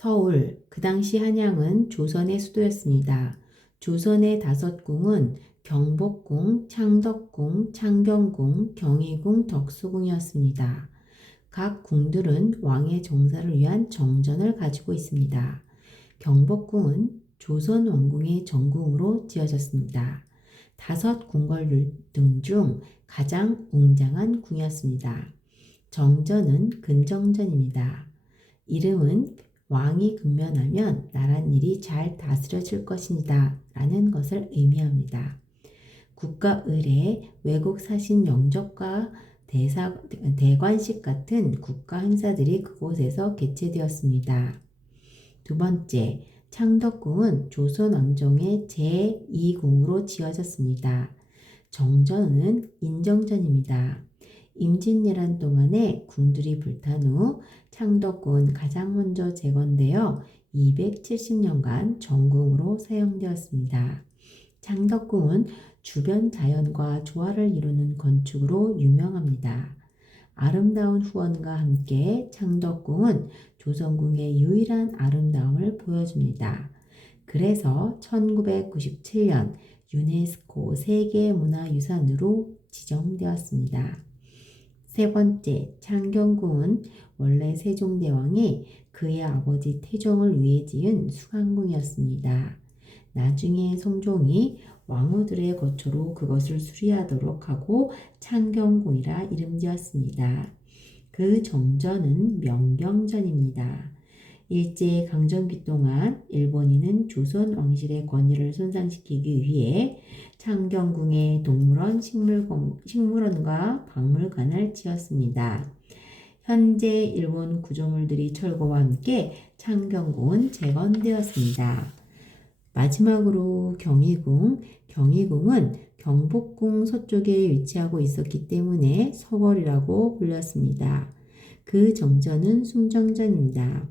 서울, 그 당시 한양은 조선의 수도였습니다. 조선의 5궁은 경복궁, 창덕궁, 창경궁, 경희궁, 덕수궁이었습니다. 각 궁들은 왕의 정사를 위한 정전을 가지고 있습니다. 경복궁은 조선 왕궁의 정궁으로 지어졌습니다. 5궁궐 등 중 가장 웅장한 궁이었습니다. 정전은 근정전입니다. 이름은 왕이 근면하면 나랏일이 잘 다스려질 것입니다. 라는 것을 의미합니다. 국가 의례, 외국 사신 영접과 대관식 같은 국가 행사들이 그곳에서 개최되었습니다. 두 번째, 창덕궁은 조선 왕정의 제2궁으로 지어졌습니다. 정전은 인정전입니다. 임진왜란 동안에 궁들이 불탄 후 창덕궁은 가장 먼저 재건되어 270년간 정궁으로 사용되었습니다. 창덕궁은 주변 자연과 조화를 이루는 건축으로 유명합니다. 아름다운 후원과 함께 창덕궁은 조선궁의 유일한 아름다움을 보여줍니다. 그래서 1997년 유네스코 세계문화유산으로 지정되었습니다. 세 번째, 창경궁은 원래 세종대왕이 그의 아버지 태종을 위해 지은 수강궁이었습니다. 나중에 성종이 왕후들의 거처로 그것을 수리하도록 하고 창경궁이라 이름지었습니다. 그 정전은 명경전입니다. 일제강점기 동안 일본인은 조선 왕실의 권위를 손상시키기 위해 창경궁에 동물원, 식물원과 박물관을 지었습니다. 현재 일본 구조물들이 철거와 함께 창경궁은 재건되었습니다. 마지막으로 경희궁. 경희궁은 경복궁 서쪽에 위치하고 있었기 때문에 서궐이라고 불렸습니다. 그 정전은 숭정전입니다.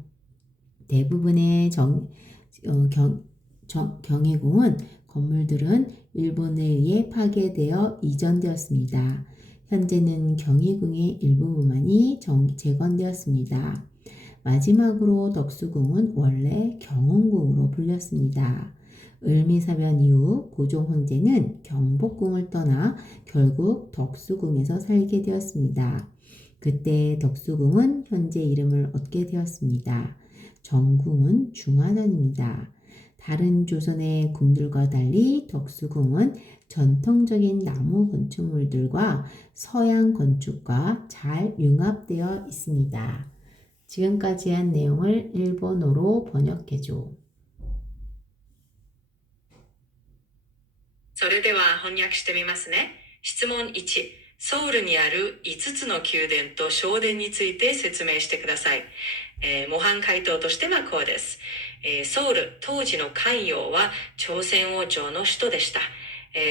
대부분의 경희궁은 건물들은 일본에 의해 파괴되어 이전되었습니다. 현재는 경희궁의 일부분만이 재건되었습니다. 마지막으로 덕수궁은 원래 경운궁으로 불렸습니다. 을미사변 이후 고종 황제는 경복궁을 떠나 결국 덕수궁에서 살게 되었습니다. 그때 덕수궁은 현재 이름을 얻게 되었습니다. 정궁은 중화단입니다. 다른 조선의 궁들과 달리 덕수궁은 전통적인 나무 건축물들과 서양 건축과 잘 융합되어 있습니다. 지금까지 한 내용을 일본어로 번역해줘. それでは翻訳してみますね。質問1、ソウルにある5つの宮殿と正殿について説明してください。模範回答としてはこうです。ソウル、当時の漢陽は朝鮮王朝の首都でした。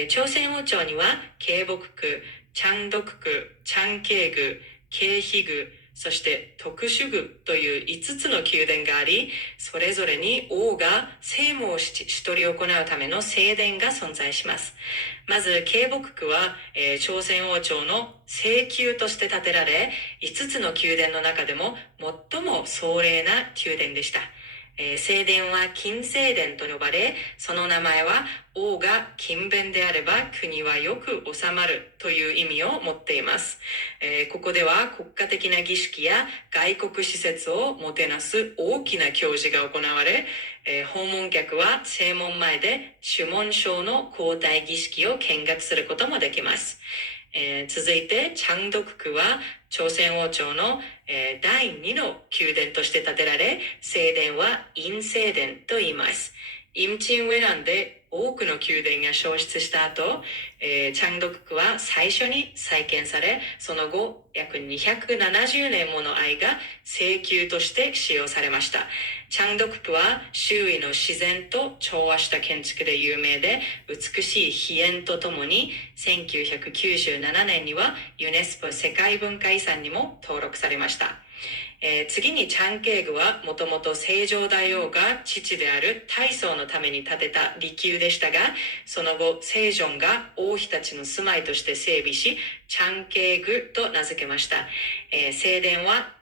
朝鮮王朝には京北区、チャンドク区、チャンケイ宮、京肥宮、そして特殊宮という5つの宮殿があり、それぞれに王が政務をし取り行うための正殿が存在します。まず、京北区は、朝鮮王朝の正宮として建てられ、5つの宮殿の中でも最も壮麗な宮殿でした。正殿は金正殿と呼ばれ、その名前は王が勤勉であれば国はよく治まるという意味を持っています。ここでは国家的な儀式や外国施設をもてなす大きな行事が行われ、訪問客は正門前で守門省の交代儀式を見学することもできます。続いて、チャンドク区は朝鮮王朝の、第2の宮殿として建てられ、正殿は陰正殿と言います。イムチンウェランで多くの宮殿が消失した後、チャンドク区は最初に再建され、その後約270年もの間正宮として使用されました。チャンドク区は周囲の自然と調和した建築で有名で、美しい碑苑とともに1997年にはユネスコ世界文化遺産にも登録されました。次にチャンケイ宮はもともと成城大王が父である大宗のために建てた離宮でしたが、その後、成城が王妃たちの住まいとして整備し、チャンケイ宮と名付けました。正殿は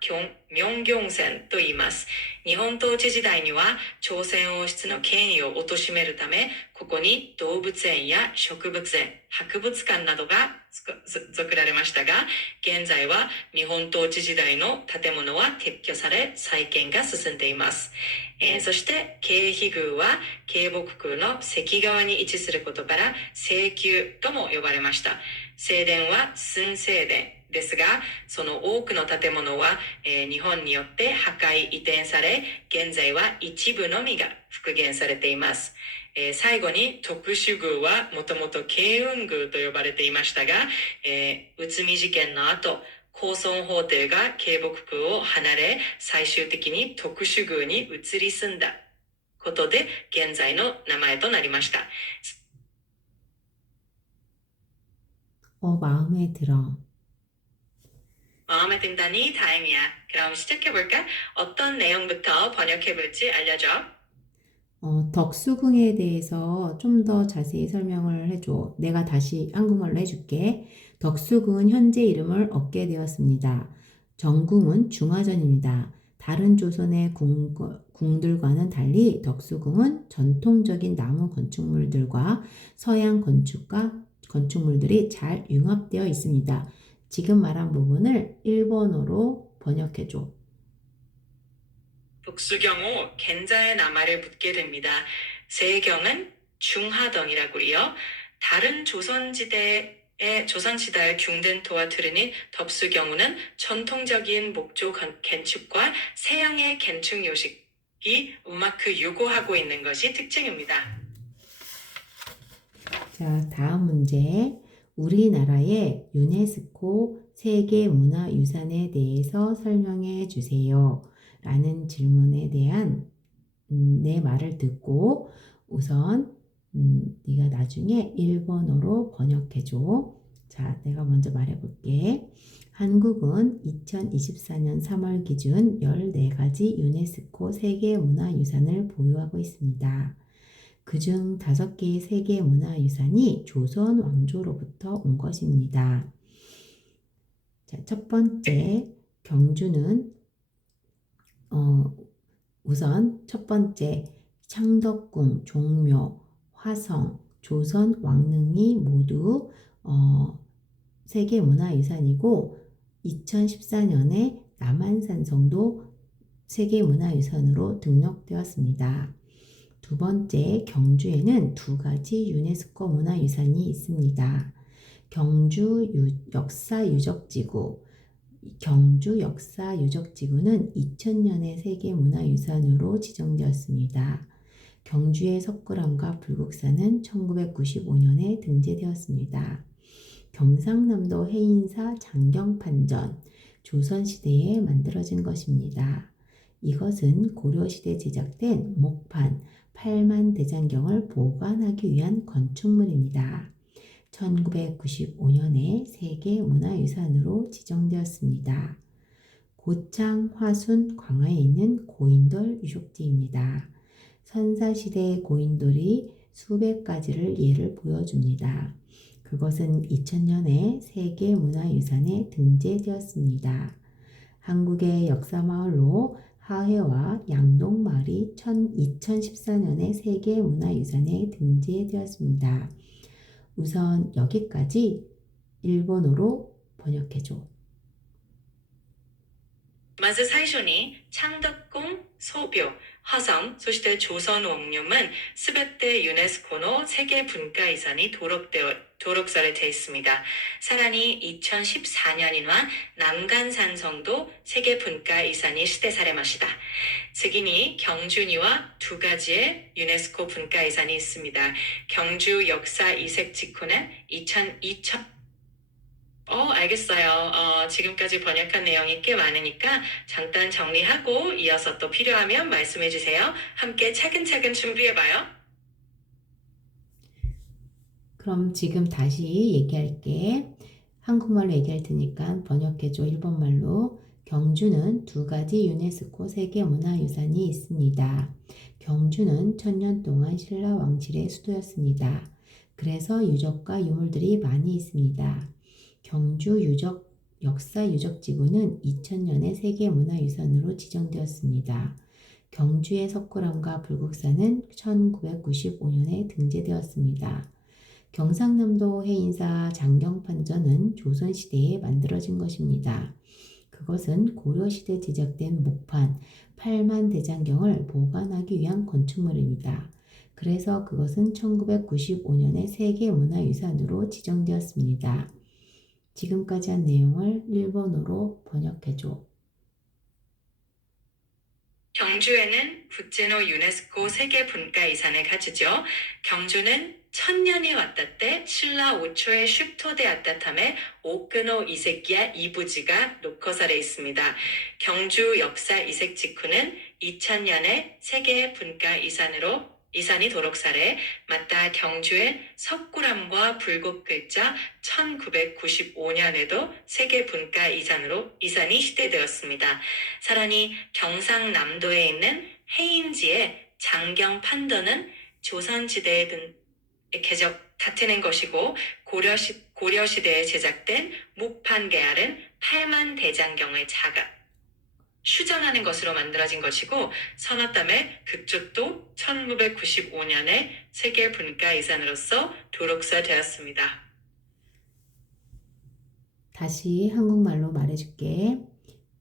明行線と言います。日本統治時代には朝鮮王室の権威を貶めるため、ここに動物園や植物園、博物館などが作られましたが、現在は日本統治時代の建物は撤去され、再建が進んでいます。そして京妃宮は京北宮の関側に位置することから西宮とも呼ばれました。正殿は寸正殿ですが、その多くの建物は、日本によって破壊移転され、現在は一部のみが復元されています。最後に徳州宮はもともと慶雲宮と呼ばれていましたが、内海事件の後、高尊法廷が京北宮を離れ、最終的に徳州宮に移り住んだことで現在の名前となりました。 마음에 들어. 마음에 든다니 다행이야. 그럼 시작해볼까? 어떤 내용부터 번역해볼지 알려줘. 덕수궁에 대해서 좀 더 자세히 설명을 해줘. 내가 다시 한국말로 해줄게. 덕수궁은 현재 이름을 얻게 되었습니다. 정궁은 중화전입니다. 다른 조선의 궁들과는 달리 덕수궁은 전통적인 나무 건축물들과 서양 건축물들이 잘 융합되어 있습니다. 지금 말한 부분을 일본어로 번역해줘. 복수경우 겐자의 남아를 묻게 됩니다. 세경은 중하덩이라고요. 다른 조선시대의 중된토와 틀으니 덕수경우는 전통적인 목조 건축과 서양의 건축 요식이 우마크 유고하고 있는 것이 특징입니다. 자, 다음 문제. 우리나라의 유네스코 세계문화유산에 대해서 설명해 주세요. 라는 질문에 대한 내 말을 듣고 우선 네가 나중에 일본어로 번역해줘. 자, 내가 먼저 말해볼게. 한국은 2024년 3월 기준 14가지 유네스코 세계문화유산을 보유하고 있습니다. 그중 5개의 세계문화유산이 조선 왕조로부터 온 것입니다. 자, 첫 번째 경주는 우선 첫 번째 창덕궁, 종묘, 화성, 조선 왕릉이 모두 세계문화유산이고 2014년에 남한산성도 세계문화유산으로 등록되었습니다. 두 번째, 경주에는 2가지 유네스코 문화유산이 있습니다. 경주 역사유적지구. 경주 역사유적지구는 2000년에 세계문화유산으로 지정되었습니다. 경주의 석굴암과 불국사는 1995년에 등재되었습니다. 경상남도 해인사 장경판전, 조선시대에 만들어진 것입니다. 이것은 고려시대 제작된 목판, 팔만대장경을 보관하기 위한 건축물입니다. 1995년에 세계문화유산으로 지정되었습니다. 고창, 화순, 광화에 있는 고인돌 유적지입니다. 선사시대의 고인돌이 수백 가지를 예를 보여줍니다. 그것은 2000년에 세계문화유산에 등재되었습니다. 한국의 역사마을로 하회와 양동마을이 2014년에 세계문화유산에 등재되었습니다. 우선 여기까지 일본어로 번역해줘. まず最初に창덕궁、宗廟、화성、そして조선王룡은すべてユネスコの世界文化遺産に登録されています。さらに2014年は남간산성도世界文化遺産に指定されました。次に경주には두 가지의 유네스코文化遺産に있습니다。 경주 역사이색지구는 알겠어요. 지금까지 번역한 내용이 꽤 많으니까 잠깐 정리하고 이어서 또 필요하면 말씀해 주세요. 함께 차근차근 준비해봐요. 그럼 지금 다시 얘기할게. 한국말로 얘기할 테니까 번역해줘. 일본말로. 경주는 두 가지 유네스코 세계문화유산이 있습니다. 경주는 천년 동안 신라 왕실의 수도였습니다. 그래서 유적과 유물들이 많이 있습니다. 경주 역사 유적지구는 2000년에 세계문화유산으로 지정되었습니다. 경주의 석굴암과 불국사는 1995년에 등재되었습니다. 경상남도 해인사 장경판전은 조선시대에 만들어진 것입니다. 그것은 고려시대 제작된 목판 8만대장경을 보관하기 위한 건축물입니다. 그래서 그것은 1995년에 세계문화유산으로 지정되었습니다. 지금까지 한 내용을 일본어로 번역해줘. 경주에는 국제노 유네스코 세계문화유산을 가지죠. 경주는 천년이 왔다 때 신라 5초의 슈토데 왔다 탐에 오크노 이색기야 이부지가 녹화사례 있습니다. 경주 역사 이색 직후는 2000년에 세계문화유산으로 이산이 도록사례, 맞다 경주의 석굴암과 불국글자 1995년에도 세계문화유산으로 이산이 시대되었습니다. 사란이 경상남도에 있는 해인지의 장경판도는 조선시대에 나타낸 것이고 고려시대에 제작된 목판계알은 8만대장경을 수정하는 것으로 만들어진 것이고 선화담의 그쪽도 1995년에 세계문화유산으로서 도록사되었습니다. 다시 한국말로 말해줄게.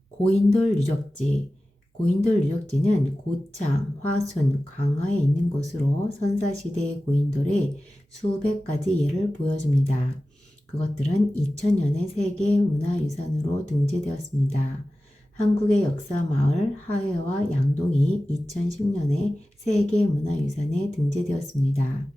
고인돌 유적지. 고인돌 유적지는 고창, 화순, 강화에 있는 곳으로 선사시대의 고인돌의 수백 가지 예를 보여줍니다. 그것들은 2000년에 세계문화유산으로 등재되었습니다. 한국의 역사 마을 하회와 양동이 2010년에 세계문화유산에 등재되었습니다.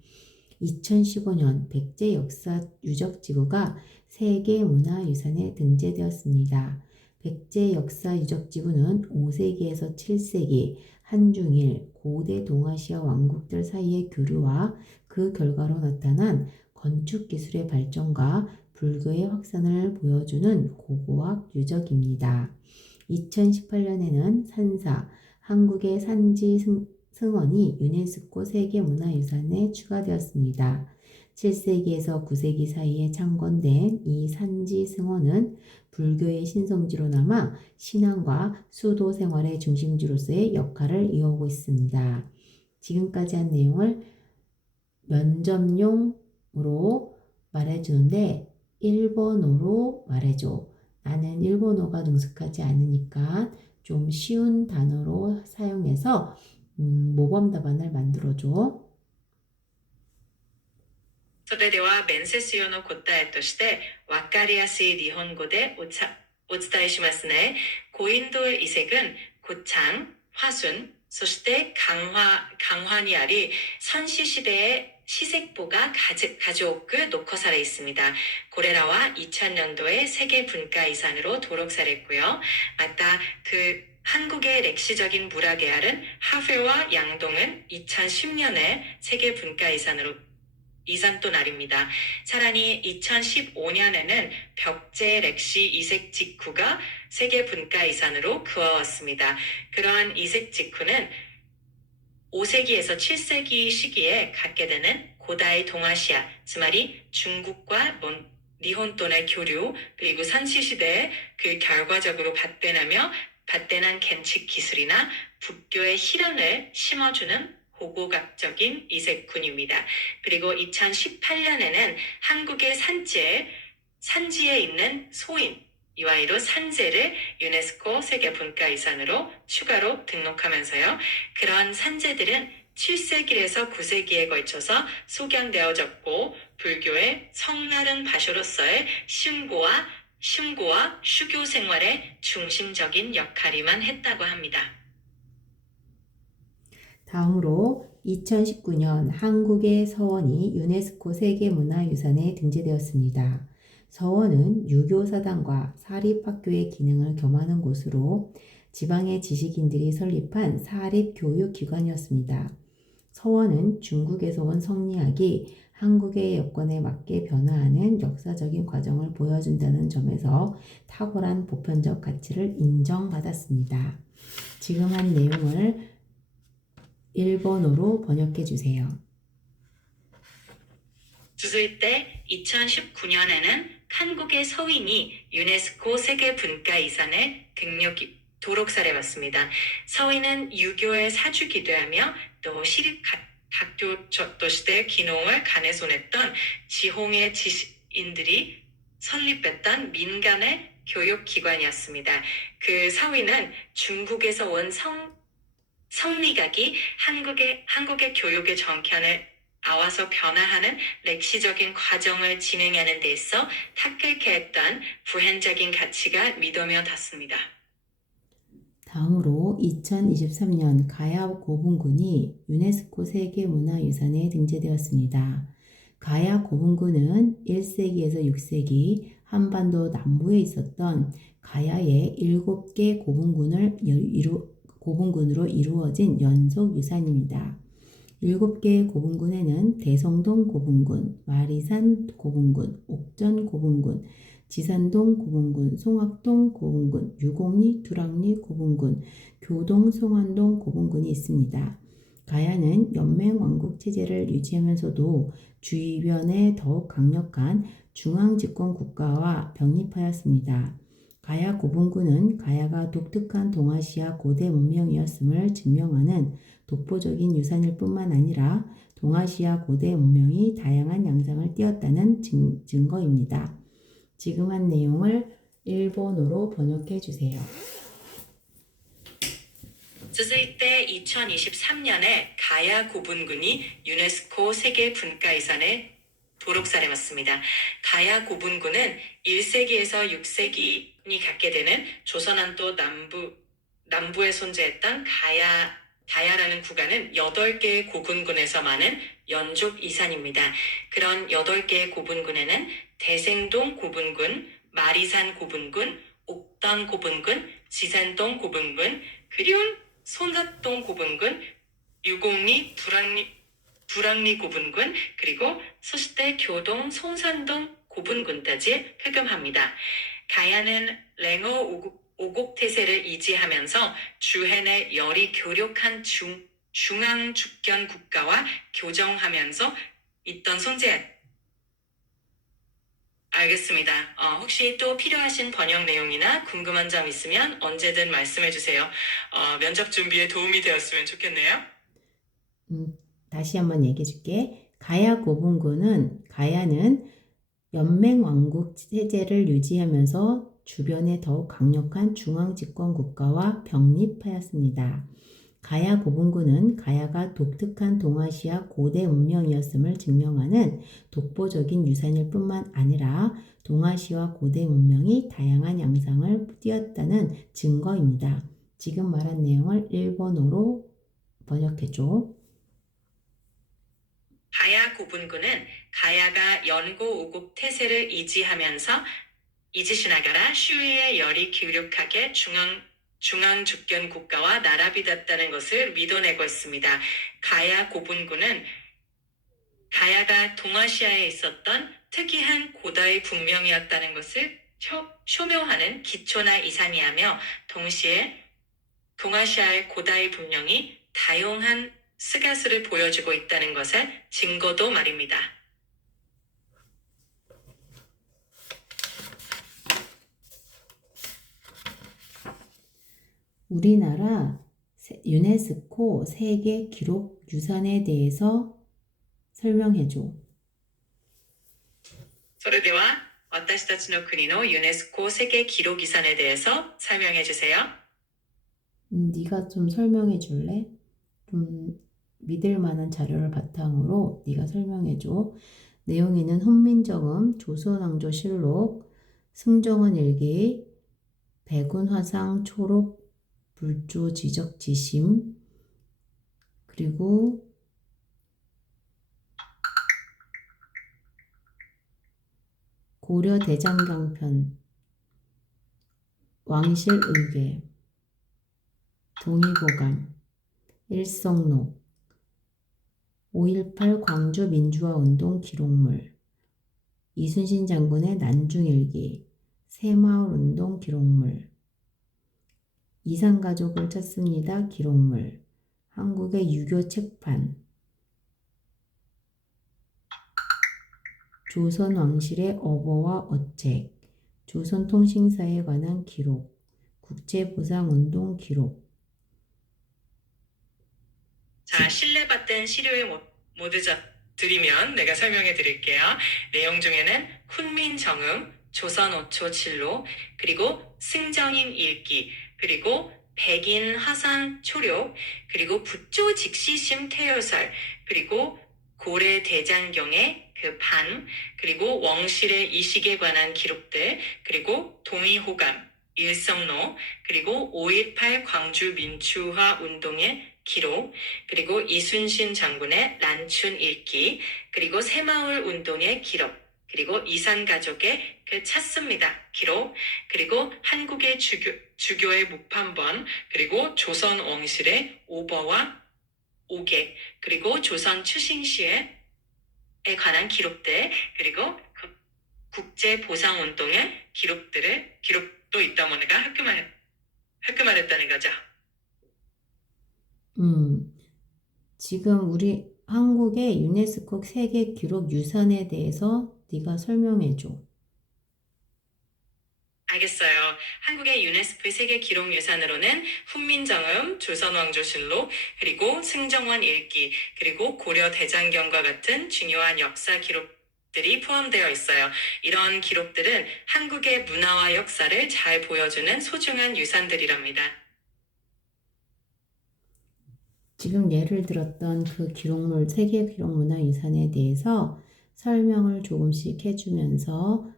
2015년 백제 역사 유적지구가 세계문화유산에 등재되었습니다. 백제 역사 유적지구는 5세기에서 7세기 한중일 고대 동아시아 왕국들 사이의 교류와 그 결과로 나타난 건축 기술의 발전과 불교의 확산을 보여주는 고고학 유적입니다. 2018년에는 산사, 한국의 산지 승원이 유네스코 세계문화유산에 추가되었습니다. 7세기에서 9세기 사이에 창건된 이 산지 승원은 불교의 신성지로 남아 신앙과 수도 생활의 중심지로서의 역할을 이어오고 있습니다. 지금까지 한 내용을 면접용으로 말해주는데 일본어로 말해줘. 나는 일본어가 능숙하지 않으니까 좀 쉬운 단어로 사용해서 모범 답안을 만들어줘. それでは面接用の答えとして分かりやすい日本語でお伝えしますね。고인돌 이색은 고창, 화순, そして강화にあり선시시대의 시색보가 가져오고 녹화사례 있습니다. これらは 2000년도에 세계문화유산으로 도록사랬고요. 맞다. 한국의歴史적인 문화계알은 하회와 양동은 2010년에 세계문화유산으로 이산 또 날입니다. 사란이 2015년에는 벽제 렉시 이색 직후가 세계문화유산으로 그어왔습니다. 그러한 이색 직후는 5세기에서 7세기 시기에 갖게 되는 고다의 동아시아, つまり 중국과 니혼돈의 교류, 그리고 산시시대에 그 결과적으로 발전한建築 기술이나仏교의 실현을 심어주는 고고학적인 이색군입니다. 그리고 2018년에는 한국의 산지에 있는 소인, 이와이로 산제를 유네스코 세계문화유산으로 추가로 등록하면서요. 그런 산제들은 7세기에서 9세기에 걸쳐서 소경되어졌고 불교의 성나른 바쇼로서의 신고와 수교 생활의 중심적인 역할이만 했다고 합니다. 다음으로 2019년 한국의 서원이 유네스코 세계문화유산에 등재되었습니다. 서원은 유교사당과 사립학교의 기능을 겸하는 곳으로 지방의 지식인들이 설립한 사립교육기관이었습니다. 서원은 중국에서 온 성리학이 한국의 여건에 맞게 변화하는 역사적인 과정을 보여준다는 점에서 탁월한 보편적 가치를 인정받았습니다. 지금 한 내용을 일본어로 번역해 주세요. 続いて2019년에는 한국의 서인이 유네스코 세계문화유산에登録されました。 서인은 유교의 사주기도 하며 또 시립학교として機能を兼ね備え던 지홍의 지식인들이 설립했던 민간의 교육기관이었습니다. 그 서인은 중국에서 온 성리학이 한국의 교육의 정권을 아와서 변화하는歴史적인 과정을 진행하는 데 있어 탁월케 했던 부행적인 가치가 믿으며 닿습니다. 다음으로 2023년 가야 고분군이 유네스코 세계문화유산에 등재되었습니다. 가야 고분군은 1세기에서 6세기 한반도 남부에 있었던 가야의 7개 고분군으로 이루어진 연속 유산입니다. 7개의 고분군에는 대성동 고분군, 마리산 고분군, 옥전 고분군, 지산동 고분군, 송악동 고분군, 유곡리, 두락리 고분군, 교동, 송안동 고분군이 있습니다. 가야는 연맹왕국 체제를 유지하면서도 주변에 더욱 강력한 중앙집권 국가와 병립하였습니다. 가야 고분군은 가야가 독특한 동아시아 고대 문명이었음을 증명하는 독보적인 유산일 뿐만 아니라 동아시아 고대 문명이 다양한 양상을 띄었다는 증거입니다. 지금 한 내용을 일본어로 번역해 주세요. 続いて2023년에 가야 고분군이 유네스코 세계문화유산에登録されました。 가야 고분군은 1세기에서 6세기니 갖게 되는 조선한도 남부에 존재했던 가야라는 구간은 8개의 고분군에서 많은 연족 이산입니다. 그런 8개의 고분군에는 대생동 고분군, 마리산 고분군, 옥던 고분군, 지산동 고분군, 그리고 손삿동 고분군, 유곡리, 두락리 고분군, 그리고 소시대 교동, 송산동 고분군까지 흡음합니다. 가야는 랭어 오곡태세를 이지하면서 주hen의 열이 교력한 중앙주권 국가와 교정하면서 있던 존재. 알겠습니다. 혹시 또 필요하신 번역 내용이나 궁금한 점 있으면 언제든 말씀해 주세요. 면접 준비에 도움이 되었으면 좋겠네요. 다시 한번 얘기해 줄게. 가야는 연맹왕국 체제를 유지하면서 주변에 더욱 강력한 중앙집권 국가와 병립하였습니다. 가야 고분군은 가야가 독특한 동아시아 고대 문명이었음을 증명하는 독보적인 유산일 뿐만 아니라 동아시아 고대 문명이 다양한 양상을 띄었다는 증거입니다. 지금 말한 내용을 일본어로 번역해줘. 가야 고분군은 가야가 연고 오국 태세를 이지시나가라 슈위의 열이 기울력하게 중앙주권 국가와 나라비됐다는 것을 믿어내고 있습니다. 가야 고분군은 가야가 동아시아에 있었던 특이한 고다의 문명이었다는 것을 쇼묘하는 기초나 이산이하며 동시에 동아시아의 고다의 문명이 다양한 스가스를 보여주고 있다는 것의 증거도 말입니다. 우리나라 유네스코 세계 기록 유산에 대해서 설명해줘. それでは私たちの国のユネスコ世界記録遺産에 대해서 설명해 주세요. 네가 좀 설명해 줄래? 좀 믿을 만한 자료를 바탕으로 네가 설명해 줘. 내용에는 훈민정음, 조선왕조실록, 승정원 일기, 백운화상 초록 불조 지적 지심, 그리고 고려 대장경편, 왕실 의궤, 동의보감, 일성록, 5.18 광주 민주화 운동 기록물, 이순신 장군의 난중일기, 새마을 운동 기록물, 이산가족을 찾습니다 기록물, 한국의 유교 책판, 조선 왕실의 어버와 어책, 조선 통신사에 관한 기록, 국제보상운동 기록. 자, 신뢰받던 시료에 모두 드리면 내가 설명해 드릴게요. 내용 중에는 훈민정음, 조선오초칠로, 그리고 승정인 일기, 그리고 백인 화산 초록, 그리고 부조 직시심 태요설, 그리고 고래 대장경의 그 반, 그리고 왕실의 이식에 관한 기록들, 그리고 동의호감, 일성로, 그리고 5.18 광주 민주화 운동의 기록, 그리고 이순신 장군의 란춘 일기, 그리고 새마을 운동의 기록, 그리고 이산가족의 그 찾습니다 기록, 그리고 한국의 주교의 묵판본, 그리고 조선 왕실의 오버와 오객, 그리고 조선 추신시에 관한 기록들, 그리고 국제보상운동의 기록도 있다 보니까 흑금하랬다는 거죠. 지금 우리 한국의 유네스코 세계 기록 유산에 대해서 네가 설명해줘. 알겠어요. 한국의 유네스코 세계 기록 유산으로는 훈민정음, 조선왕조실록, 그리고 승정원 일기, 그리고 고려 대장경과 같은 중요한 역사 기록들이 포함되어 있어요. 이런 기록들은 한국의 문화와 역사를 잘 보여주는 소중한 유산들이랍니다. 지금 예를 들었던 그 기록물, 세계 기록문화유산에 대해서 설명을 조금씩 해주면서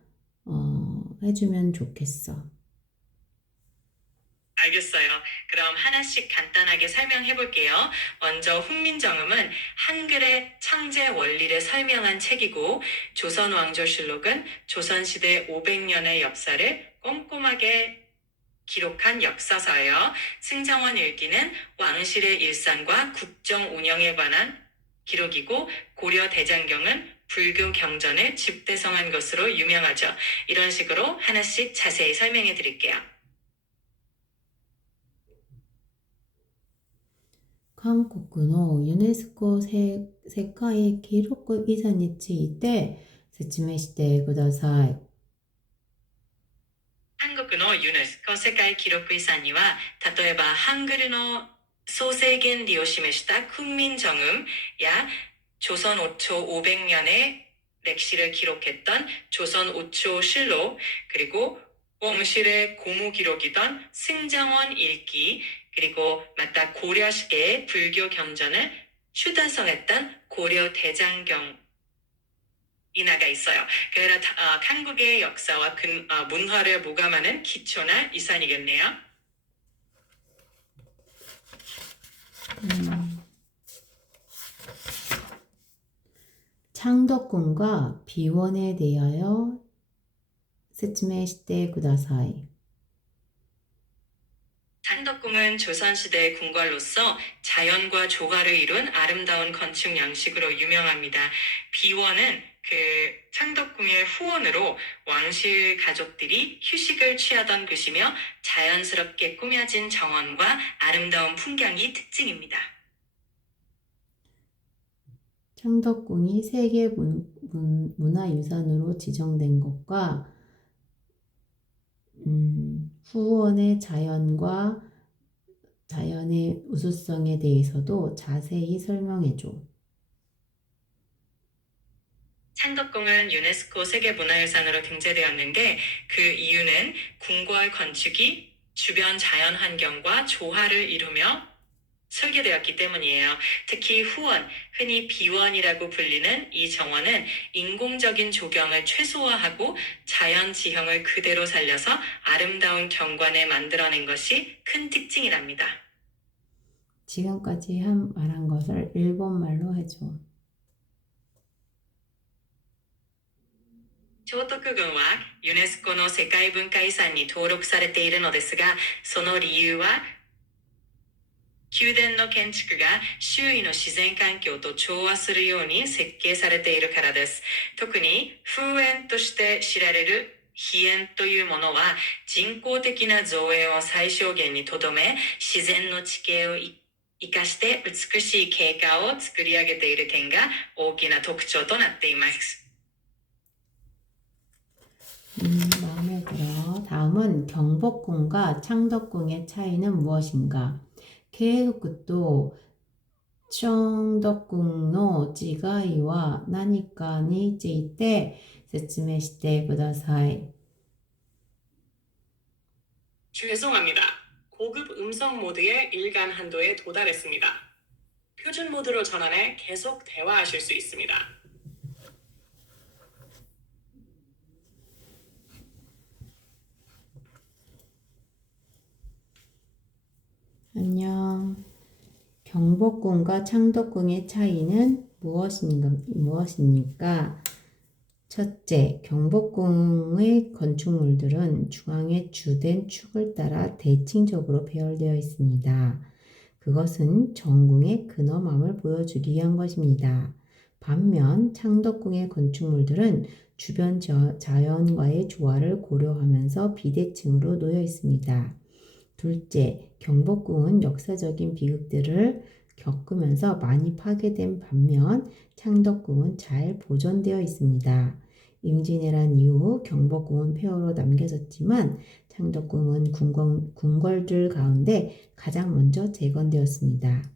해주면 좋겠어. 알겠어요. 그럼 하나씩 간단하게 설명해 볼게요. 먼저 훈민정음은 한글의 창제 원리를 설명한 책이고, 조선왕조실록은 조선시대 500년의 역사를 꼼꼼하게 기록한 역사서예요. 승정원 일기는 왕실의 일상과 국정 운영에 관한 기록이고, 고려 대장경은 불교 경전을 집대성한 것으로 유명하죠. 이런 식으로 하나씩 자세히 설명해 드릴게요. 한국의ユネスコ世界記録遺産について説明してください。 한국의 유네스코 세계 기록遺産には 例えば 한글의創世原理を示した 훈민정음야 조선 5초 500년의歴史를 기록했던 조선 5초 실록, 그리고 왕실의 고무 기록이던 승정원 일기, 그리고 맞다 고려 시대의 불교 경전을 추단성했던 고려 대장경 인하가 있어요. 그래서 한국의 역사와 문화를 모감하는 기초나 유산이겠네요. 창덕궁과 비원에 대하여 説明してください. 창덕궁은 조선시대의 궁궐로서 자연과 조화를 이룬 아름다운 건축 양식으로 유명합니다. 비원은 그 창덕궁의 후원으로 왕실 가족들이 휴식을 취하던 곳이며 자연스럽게 꾸며진 정원과 아름다운 풍경이 특징입니다. 창덕궁이 세계 문화유산으로 지정된 것과 후원의 자연과 자연의 우수성에 대해서도 자세히 설명해줘. 창덕궁은 유네스코 세계문화유산으로 등재되었는데 그 이유는 궁궐 건축이 주변 자연 환경과 조화를 이루며 설계되었기 때문이에요. 특히 후원, 흔히 비원이라고 불리는 이 정원은 인공적인 조경을 최소화하고 자연 지형을 그대로 살려서 아름다운 경관을 만들어낸 것이 큰 특징이랍니다. 지금까지 말한 것을 일본말로 해줘. 聖徳郡はユネスコの世界文化遺産に登録されているのですが、その理由は宮殿の建築が周囲の自然環境と調和するように設計されているからです。特に風縁として知られる飛縁というものは人工的な造園を最小限にとどめ、自然の地形を生かして美しい景観を作り上げている点が大きな特徴となっています。 마음에 들어. 다음은 경복궁과 창덕궁의 차이는 무엇인가? 계획도 창덕궁의 違いは何かについて説明してください. 죄송합니다. 고급 음성 모드의 일간 한도에 도달했습니다. 표준 모드로 전환해 계속 대화하실 수 있습니다. 안녕. 경복궁과 창덕궁의 차이는 무엇입니까? 첫째, 경복궁의 건축물들은 중앙에 주된 축을 따라 대칭적으로 배열되어 있습니다. 그것은 정궁의 근엄함을 보여주기 위한 것입니다. 반면 창덕궁의 건축물들은 주변 자연과의 조화를 고려하면서 비대칭으로 놓여 있습니다. 둘째, 경복궁은 역사적인 비극들을 겪으면서 많이 파괴된 반면 창덕궁은 잘 보존되어 있습니다. 임진왜란 이후 경복궁은 폐허로 남겨졌지만 창덕궁은 궁궐들 가운데 가장 먼저 재건되었습니다.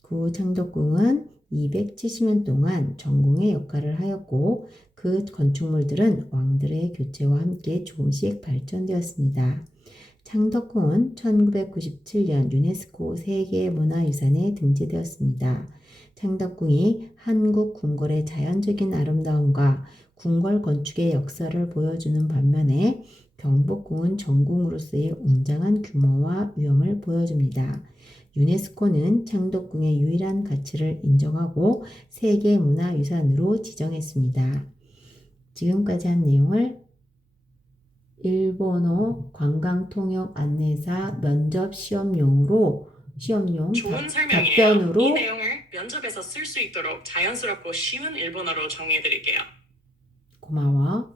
그 후 창덕궁은 270년 동안 정궁의 역할을 하였고 그 건축물들은 왕들의 교체와 함께 조금씩 발전되었습니다. 창덕궁은 1997년 유네스코 세계문화유산에 등재되었습니다. 창덕궁이 한국 궁궐의 자연적인 아름다움과 궁궐 건축의 역사를 보여주는 반면에 경복궁은 정궁으로서의 웅장한 규모와 위엄을 보여줍니다. 유네스코는 창덕궁의 유일한 가치를 인정하고 세계문화유산으로 지정했습니다. 지금까지 한 내용을 일본어 관광통역 안내사 면접 시험용 좋은 설명이에요. 답변으로 이 내용을 면접에서 쓸 수 있도록 자연스럽고 쉬운 일본어로 정리해 드릴게요. 고마워.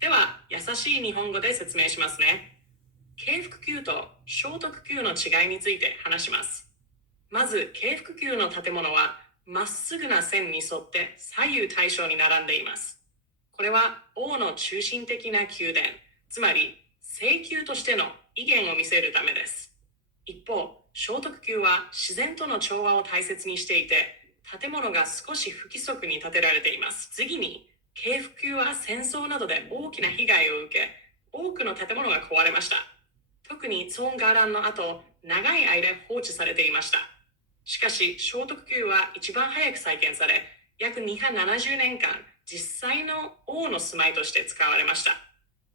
では、優しい日本語で説明しますね。京福宮と聖徳宮の違いについて話します。まず、京福宮の建物はまっすぐな線に沿って左右対称に並んでいます。これは王の中心的な宮殿、つまり聖宮としての威厳を見せるためです。一方、聖徳宮は自然との調和を大切にしていて、建物が少し不規則に建てられています。次に、京福宮は戦争などで大きな被害を受け、多くの建物が壊れました。特にソンガーランの後、長い間放置されていました。しかし、聖徳宮は一番早く再建され、約270年間、実際の王の住まいとして使われました。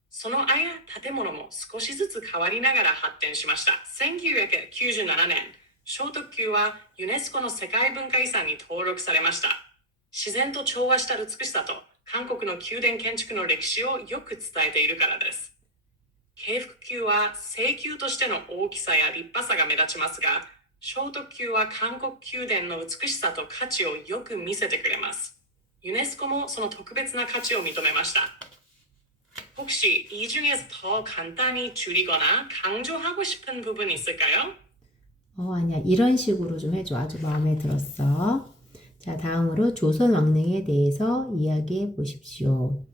その間、建物も少しずつ変わりながら発展しました。1997年、聖徳宮はユネスコの世界文化遺産に登録されました。自然と調和した美しさと韓国の宮殿建築の歴史をよく伝えているからです。京福宮は聖宮としての大きさや立派さが目立ちますが、聖徳宮は韓国宮殿の美しさと価値をよく見せてくれます。ユネスコもその特別な価値を認めました。혹시 이 중에서 더 간단히 줄이거나 강조하고 싶은 부분 있을까요? 아니야. 이런 식으로 좀 해줘. 아주 마음에 들었어. 자, 다음으로 조선 왕릉에 대해서 이야기해 보십시오.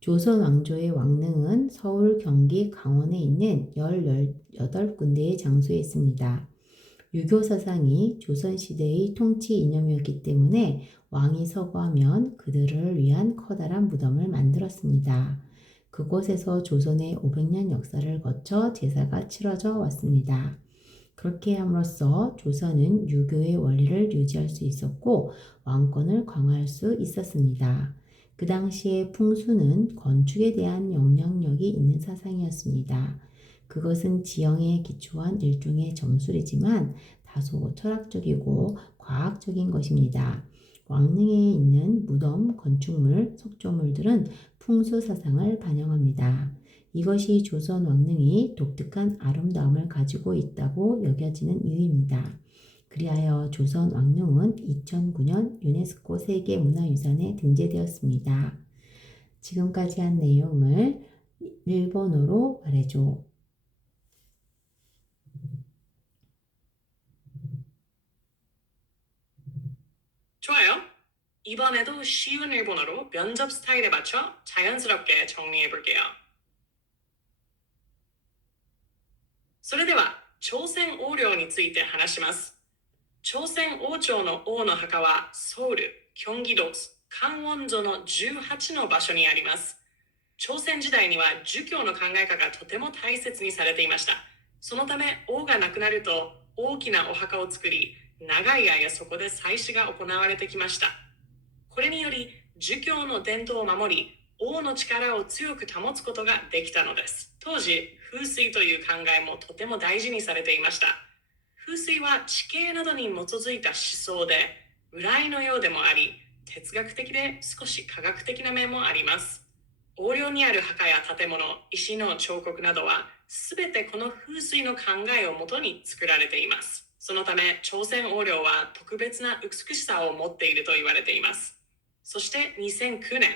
조선 왕조의 왕릉은 서울, 경기, 강원에 있는 18군데의 장소에 있습니다. 유교 사상이 조선시대의 통치 이념이었기 때문에 왕이 서거하면 그들을 위한 커다란 무덤을 만들었습니다. 그곳에서 조선의 500년 역사를 거쳐 제사가 치러져 왔습니다. 그렇게 함으로써 조선은 유교의 원리를 유지할 수 있었고 왕권을 강화할 수 있었습니다. 그 당시의 풍수는 건축에 대한 영향력이 있는 사상이었습니다. 그것은 지형에 기초한 일종의 점술이지만 다소 철학적이고 과학적인 것입니다. 왕릉에 있는 무덤, 건축물, 석조물들은 풍수 사상을 반영합니다. 이것이 조선 왕릉이 독특한 아름다움을 가지고 있다고 여겨지는 이유입니다. 그리하여 조선 왕릉은 2009년 유네스코 세계문화유산에 등재되었습니다. 지금까지 한 내용을 일본어로 말해줘. 좋아요. 이번에도 쉬운 일본어로 면접 스타일에 맞춰 자연스럽게 정리해 볼게요. それでは、朝鮮王陵について話します。朝鮮王朝の王の墓はソウル、キョンギ道、観音所の18の場所にあります。朝鮮時代には儒教の考え方がとても大切にされていました。そのため王が亡くなると大きなお墓を作り、長い間そこで祭祀が行われてきました。これにより儒教の伝統を守り、王の力を強く保つことができたのです。当時、風水という考えもとても大事にされていました。風水は地形などに基づいた思想で、占いのようでもあり、哲学的で少し科学的な面もあります。王陵にある墓や建物、石の彫刻などは、すべてこの風水の考えをもとに作られています。そのため、朝鮮王陵は特別な美しさを持っていると言われています。そして2009年、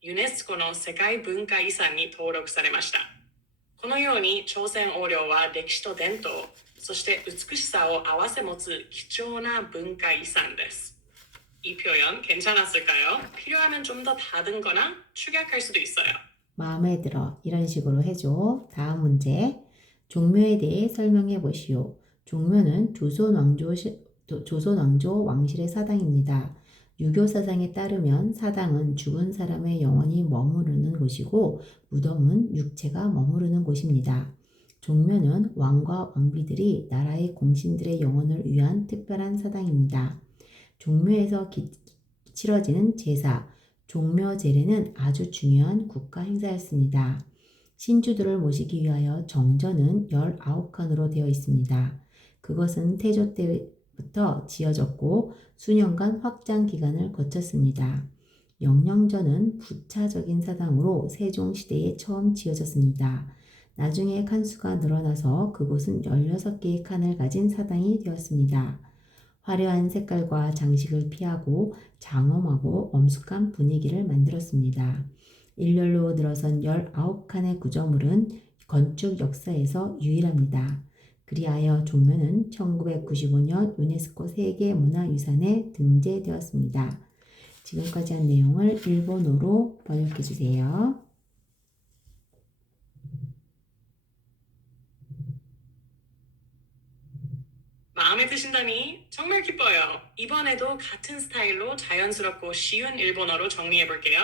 ユネスコの世界文化遺産に登録されました。このように朝鮮王陵は歴史と伝統、そして美しさを併せ持つ貴重な文化遺産です。이 표현 괜찮았을까요? 필요하면 좀 더 다듬거나 축약할 수도 있어요. 마음에 들어. 이런 식으로 해줘. 다음 문제. 종묘에 대해 설명해 보시오. 종묘는 조선 왕조 왕실의 사당입니다. 유교 사상에 따르면 사당은 죽은 사람의 영혼이 머무르는 곳이고 무덤은 육체가 머무르는 곳입니다. 종묘는 왕과 왕비들이 나라의 공신들의 영혼을 위한 특별한 사당입니다. 종묘에서 치러지는 제사, 종묘제례는 아주 중요한 국가 행사였습니다. 신주들을 모시기 위하여 정전은 19칸으로 되어 있습니다. 그것은 태조 때부터 지어졌고 수년간 확장 기간을 거쳤습니다. 영령전은 부차적인 사당으로 세종시대에 처음 지어졌습니다. 나중에 칸수가 늘어나서 그곳은 16개의 칸을 가진 사당이 되었습니다. 화려한 색깔과 장식을 피하고 장엄하고 엄숙한 분위기를 만들었습니다. 일렬로 늘어선 19칸의 구조물은 건축 역사에서 유일합니다. 그리하여 종묘는 1995년 유네스코 세계문화유산에 등재되었습니다. 지금까지 한 내용을 일본어로 번역해 주세요. 마음에 드신다니 정말 기뻐요. 이번에도 같은 스타일로 자연스럽고 쉬운 일본어로 정리해 볼게요.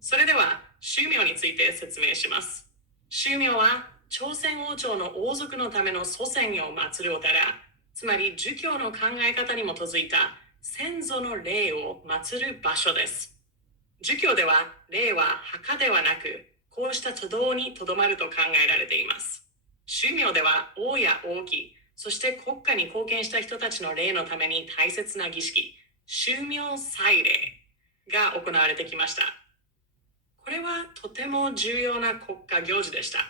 それでは、宗廟について説明します。宗廟は、朝鮮王朝の王族のための祖先を祀るお寺、つまり儒教の考え方に基づいた先祖の霊を祀る場所です。儒教では、霊は墓ではなく、こうした都道にとどまると考えられています。宗廟では、王や王妃、そして国家に貢献した人たちの霊のために大切な儀式、宗廟祭礼が行われてきました。これはとても重要な国家行事でした。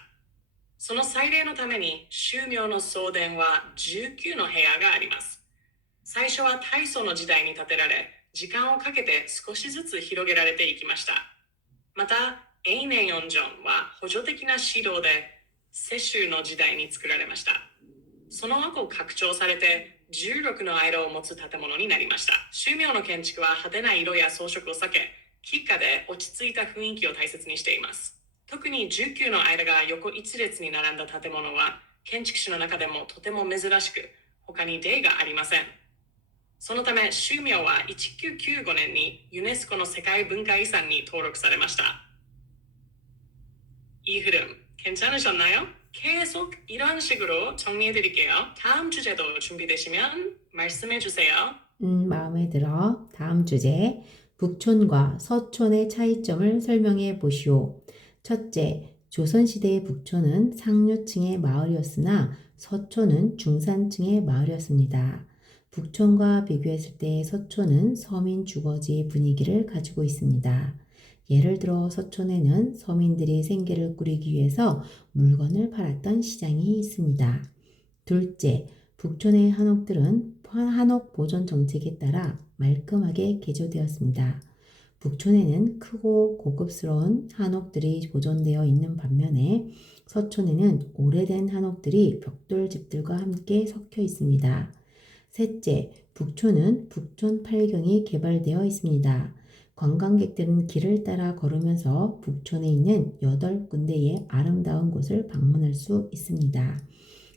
その祭礼のために宗廟の総殿は19の部屋があります。最初は大祖の時代に建てられ、時間をかけて少しずつ広げられていきました。また、永年四条は補助的な指導で世宗の時代に作られました。その後拡張されて16の間を持つ建物になりました。宗廟の建築は派手な色や装飾を避け、吉家で落ち着いた雰囲気を大切にしています。特に19の間が横一列に並んだ建物は建築士の中でもとても珍しく、他に例がありません。そのため宗廟は1995年にユネスコの世界文化遺産に登録されました。이 흐름 괜찮으셨나요? 계속 이런 식으로 정리해드릴게요. 다음 주제도 준비되시면 말씀해주세요. 마음에 들어. 다음 주제. 북촌과 서촌의 차이점을 설명해 보시오. 첫째, 조선시대의 북촌은 상류층의 마을이었으나 서촌은 중산층의 마을이었습니다. 북촌과 비교했을 때 서촌은 서민 주거지 분위기를 가지고 있습니다. 예를 들어 서촌에는 서민들이 생계를 꾸리기 위해서 물건을 팔았던 시장이 있습니다. 둘째, 북촌의 한옥들은 한옥 보존 정책에 따라 말끔하게 개조되었습니다. 북촌에는 크고 고급스러운 한옥들이 보존되어 있는 반면에 서촌에는 오래된 한옥들이 벽돌집들과 함께 섞여 있습니다. 셋째, 북촌은 북촌 팔경이 개발되어 있습니다. 관광객들은 길을 따라 걸으면서 북촌에 있는 8군데의 아름다운 곳을 방문할 수 있습니다.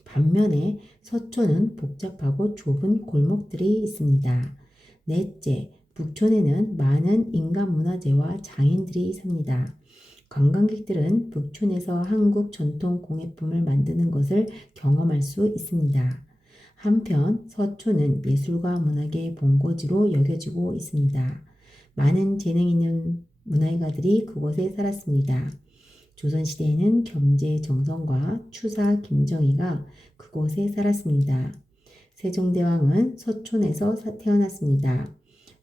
반면에 서촌은 복잡하고 좁은 골목들이 있습니다. 넷째, 북촌에는 많은 인간문화재와 장인들이 삽니다. 관광객들은 북촌에서 한국 전통 공예품을 만드는 것을 경험할 수 있습니다. 한편 서촌은 예술과 문학의 본거지로 여겨지고 있습니다. 많은 재능 있는 문화가들이 그곳에 살았습니다. 조선시대에는 경제 정성과 추사 김정희가 그곳에 살았습니다. 세종대왕은 서촌에서 태어났습니다.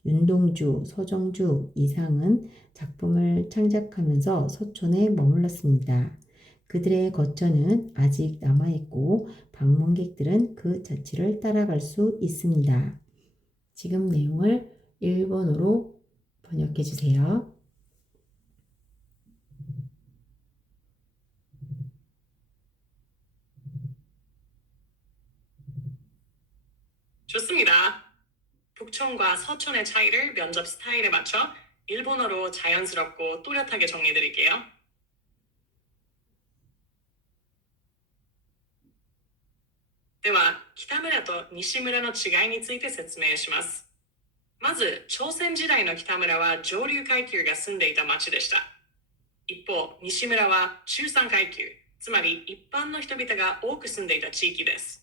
윤동주, 서정주, 이상은 작품을 창작하면서 서촌에 머물렀습니다. 그들의 거처는 아직 남아있고 방문객들은 그 자취를 따라갈 수 있습니다. 지금 내용을 일본어로 번역해 주세요. 좋습니다. 북촌과 서촌의 차이를 면접 스타일에 맞춰 일본어로 자연스럽고 또렷하게 정리해 드릴게요. では、北村と西村の違いについて説明します。まず、朝鮮時代の北村は上流階級が住んでいた町でした。一方、西村は中産階級、つまり一般の人々が多く住んでいた地域です。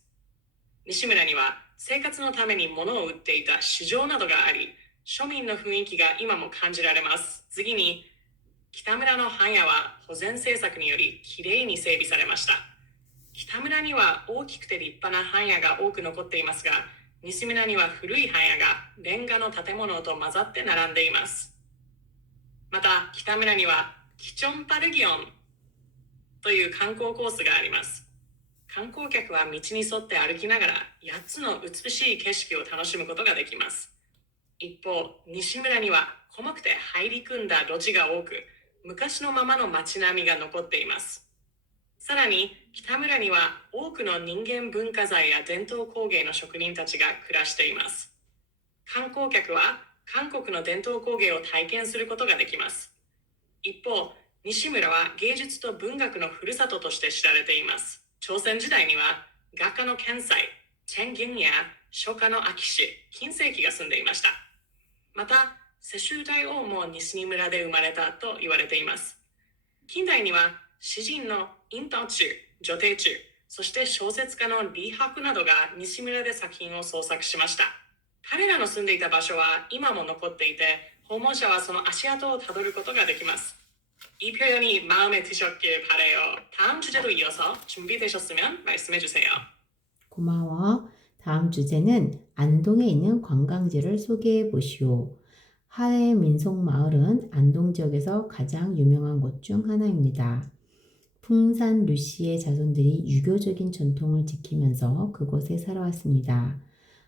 西村には生活のために物を売っていた市場などがあり、庶民の雰囲気が今も感じられます。次に、北村の藩屋は保全政策によりきれいに整備されました。北村には大きくて立派な藩屋が多く残っていますが、西村には古い藩屋がレンガの建物と混ざって並んでいます。また、北村にはキチョンパルギオンという観光コースがあります。観光客は道に沿って歩きながら8つの美しい景色を楽しむことができます。一方、西村には細くて入り組んだ路地が多く、昔のままの街並みが残っています。さらに、北村には多くの人間文化財や伝統工芸の職人たちが暮らしています。観光客は韓国の伝統工芸を体験することができます。一方、西村は芸術と文学のふるさととして知られています。朝鮮時代には画家の天才、チェンギンや書家の秋氏、金世紀が住んでいました。また、世宗大王も西村で生まれたと言われています。近代には詩人のインタオチュ、女帝中、そして小説家の李白などが西村で作品を創作しました。彼らの住んでいた場所は今も残っていて、訪問者はその足跡をたどることができます。이 표현이 마음에 드셨길 바래요. 다음 주제도 이어서 준비되셨으면 말씀해 주세요. 고마워. 다음 주제는 안동에 있는 관광지를 소개해 보시오. 하회 민속마을은 안동 지역에서 가장 유명한 곳 중 하나입니다. 풍산 류씨의 자손들이 유교적인 전통을 지키면서 그곳에 살아왔습니다.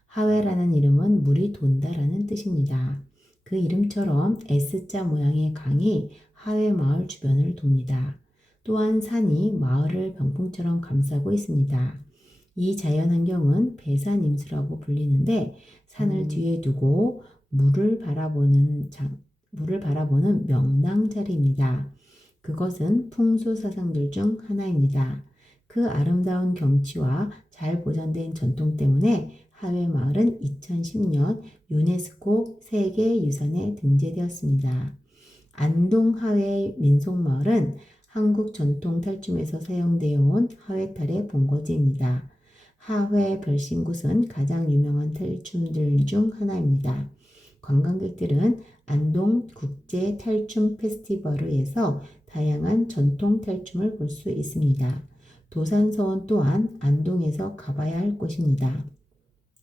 하회라는 이름은 물이 돈다라는 뜻입니다. 그 이름처럼 S자 모양의 강이 하회 마을 주변을 돕니다. 또한 산이 마을을 병풍처럼 감싸고 있습니다. 이 자연환경은 배산임수라고 불리는데 산을 뒤에 두고 물을 바라보는 명당 자리입니다. 그것은 풍수사상들 중 하나입니다. 그 아름다운 경치와 잘 보존된 전통 때문에 하회마을은 2010년 유네스코 세계유산에 등재되었습니다. 안동 하회 민속마을은 한국 전통 탈춤에서 사용되어 온 하회탈의 본거지입니다. 하회 별신굿은 가장 유명한 탈춤들 중 하나입니다. 관광객들은 안동 국제 탈춤 페스티벌에서 다양한 전통 탈춤을 볼 수 있습니다. 도산서원 또한 안동에서 가봐야 할 곳입니다.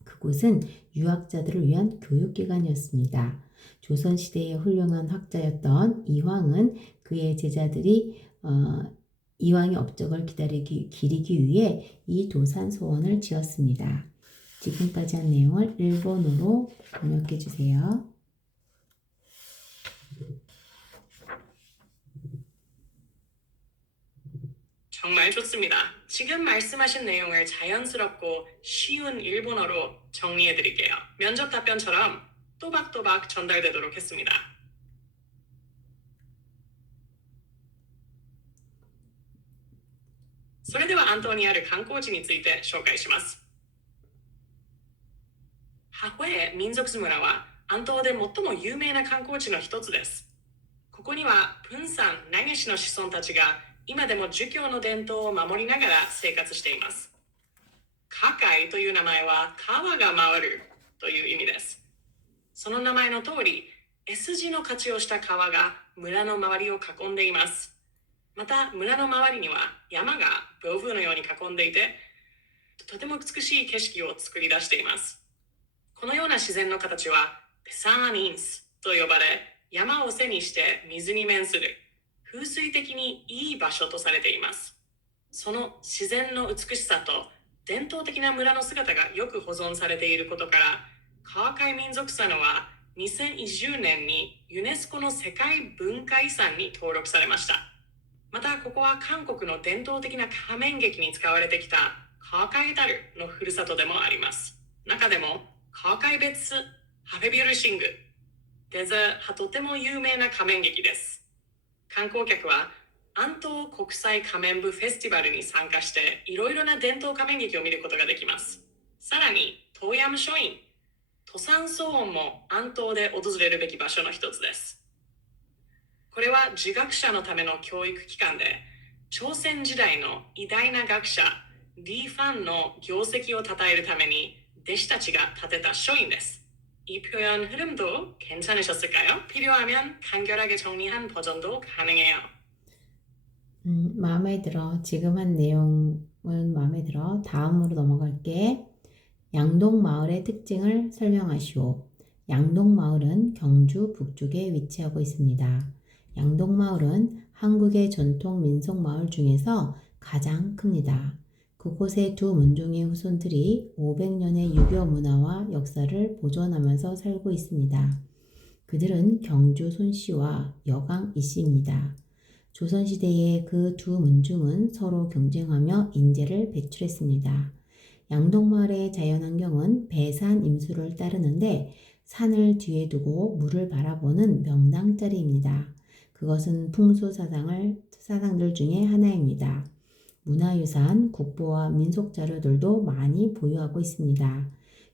그곳은 유학자들을 위한 교육기관이었습니다. 조선시대의 훌륭한 학자였던 이황은 그의 제자들이 이황의 업적을 기리기 위해 이 도산소원을 지었습니다. 지금까지 한 내용을 일본어로 번역해 주세요. 정말 좋습니다. 지금 말씀하신 내용을 자연스럽고 쉬운 일본어로 정리해 드릴게요. 면접 답변처럼 또박또박 전달되도록 했습니다. それでは安島にある観光地について紹介します。ハホエ民族村は安島で最も有名な観光地の一つです。ここにはプンサン・ナゲシの子孫たちが今でも儒教の伝統を守りながら生活しています。カカイという名前は川が回るという意味です。その名前の通り、S 字の形をした川が村の周りを囲んでいます。また村の周りには山が屏風のように囲んでいて、とても美しい景色を作り出しています。このような自然の形はペサーニンスと呼ばれ、山を背にして水に面する風水的にいい場所とされています。その自然の美しさと伝統的な村の姿がよく保存されていることから、川海民族祭は2020年にユネスコの世界文化遺産に登録されました。またここは韓国の伝統的な仮面劇に使われてきた川海ダルのふるさとでもあります。中でも川海別ハフェビュルシングデザはとても有名な仮面劇です。観光客は安島国際仮面部フェスティバルに参加していろいろな伝統仮面劇を見ることができます。さらにトーヤム書院、登山騒音も安島で訪れるべき場所の一つです。これは儒学者のための教育機関で、朝鮮時代の偉大な学者リー・ファンの業績を称えるために弟子たちが建てた書院です。이 표현 흐름도 괜찮으셨을까요? 필요하면 간결하게 정리한 버전도 가능해요. 마음에 들어. 지금 한 내용은 마음에 들어. 다음으로 넘어갈게. 양동마을의 특징을 설명하시오. 양동마을은 경주 북쪽에 위치하고 있습니다. 양동마을은 한국의 전통 민속마을 중에서 가장 큽니다. 그곳의 두 문종의 후손들이 500년의 유교 문화와 역사를 보존하면서 살고 있습니다. 그들은 경주 손씨와 여강 이씨입니다. 조선시대에 그 두 문중은 서로 경쟁하며 인재를 배출했습니다. 양동마을의 자연환경은 배산 임수를 따르는데 산을 뒤에 두고 물을 바라보는 명당자리입니다. 그것은 풍수사상들 중에 하나입니다. 문화유산, 국보와 민속자료들도 많이 보유하고 있습니다.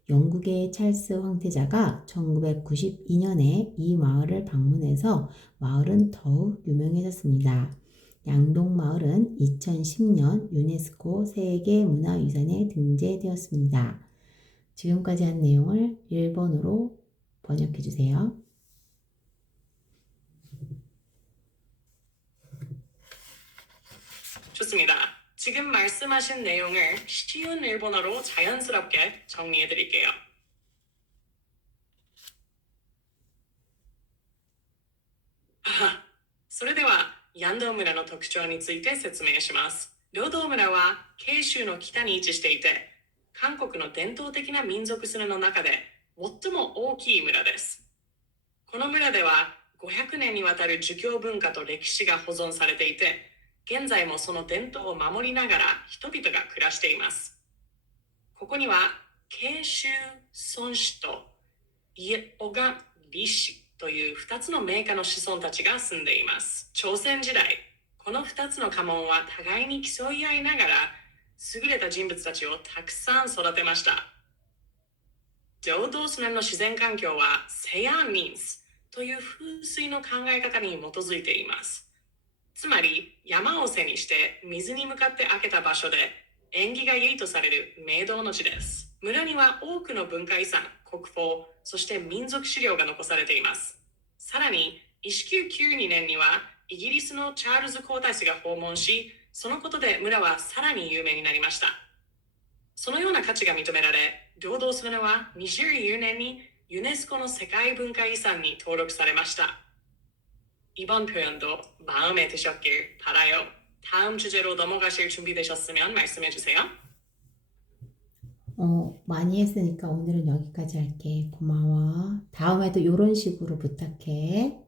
영국의 찰스 황태자가 1992년에 이 마을을 방문해서 마을은 더욱 유명해졌습니다. 양동마을은 2010년 유네스코 세계문화유산에 등재되었습니다. 지금까지 한 내용을 일본어로 번역해 주세요. 좋습니다. 지금 말씀하신 내용을 쉬운 일본어로 자연스럽게 정리해 드릴게요. それではヤンドウ村の特徴について説明します。両道村は慶州の北に位置していて、韓国の伝統的な民族村の中で最も大きい村です。この村では500年にわたる儒教文化と歴史が保存されていて、現在もその伝統を守りながら人々が暮らしています。ここには慶州孫子と小賀李氏という2つの名家の子孫たちが住んでいます。朝鮮時代、この2つの家紋は互いに競い合いながら優れた人物たちをたくさん育てました。浄土村の自然環境はセアンミンスという風水の考え方に基づいています。つまり山を背にして水に向かって開けた場所で縁起がいいとされる明道の地です。村には多くの文化遺産、国宝、そして民族資料が残されています。さらに1992年にはイギリスのチャールズ皇太子が訪問し、そのことで村はさらに有名になりました。そのような価値が認められ、労働するのは2020年にユネスコの世界文化遺産に登録されました。이번 표현도 마음에 드셨길 바라요. 다음 주제로 넘어가실 준비되셨으면 말씀해 주세요. 많이 했으니까 오늘은 여기까지 할게. 고마워. 다음에도 이런 식으로 부탁해.